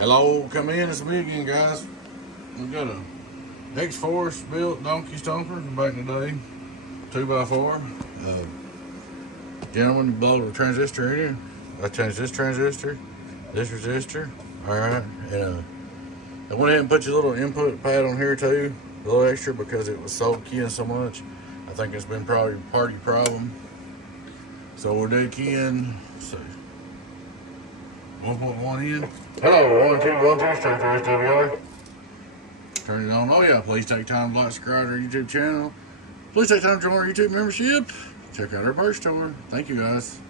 Hello, come in. It's me again, guys. We got a X4 built donkey stomper from back in the day, 2x4. Gentleman blowed a transistor in here. I changed this transistor, this resistor. All right, and I went ahead and put your little input pad on here too, a little extra because it was so keying so much. I think it's been probably a party problem. So we're dead keying. So 1.1 in. Hello, 1, 2, 1, 2, straight to together. Turn it on. Oh yeah, please take time to like, subscribe to our YouTube channel. Please take time to join our YouTube membership. Check out our merch store. Thank you guys.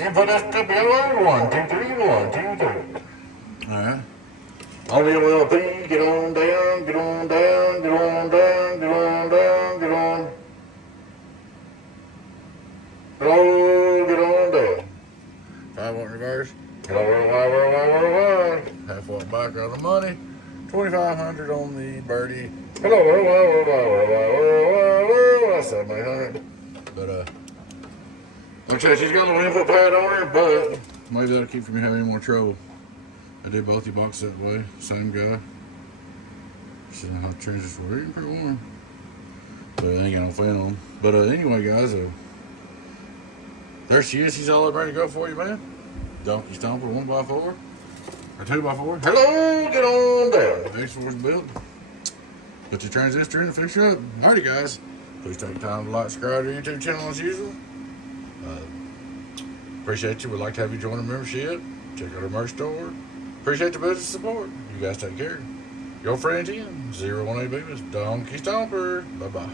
Input together. 1, 2, 3, 1, 2, 3. Alright. On the LP, get on down, get on down, get on down, get on down, get on. Get on down. 5 watt reverse. Half watt back on the money. 2,500 on the birdie. That's 7,800. But like I said, she's got a little input pad on her, but maybe that'll keep from having any more trouble. I did both the boxes that way. Same guy. She doesn't have to change this for it. Pretty warm. But I ain't got no fan on. But anyway, guys, there she is. She's all ready to go for you, man. Donkey Stomper 1x4 or 2x4. Hello, get on down. X4's built. Put your transistor in and fix it up. Alrighty, guys. Please take time to like, subscribe to our YouTube channel as usual. Appreciate you. We'd like to have you join the membership. Check out our merch store. Appreciate the business support. You guys take care. Your friend Ian, 018 Business, Donkey Stomper. Bye-bye.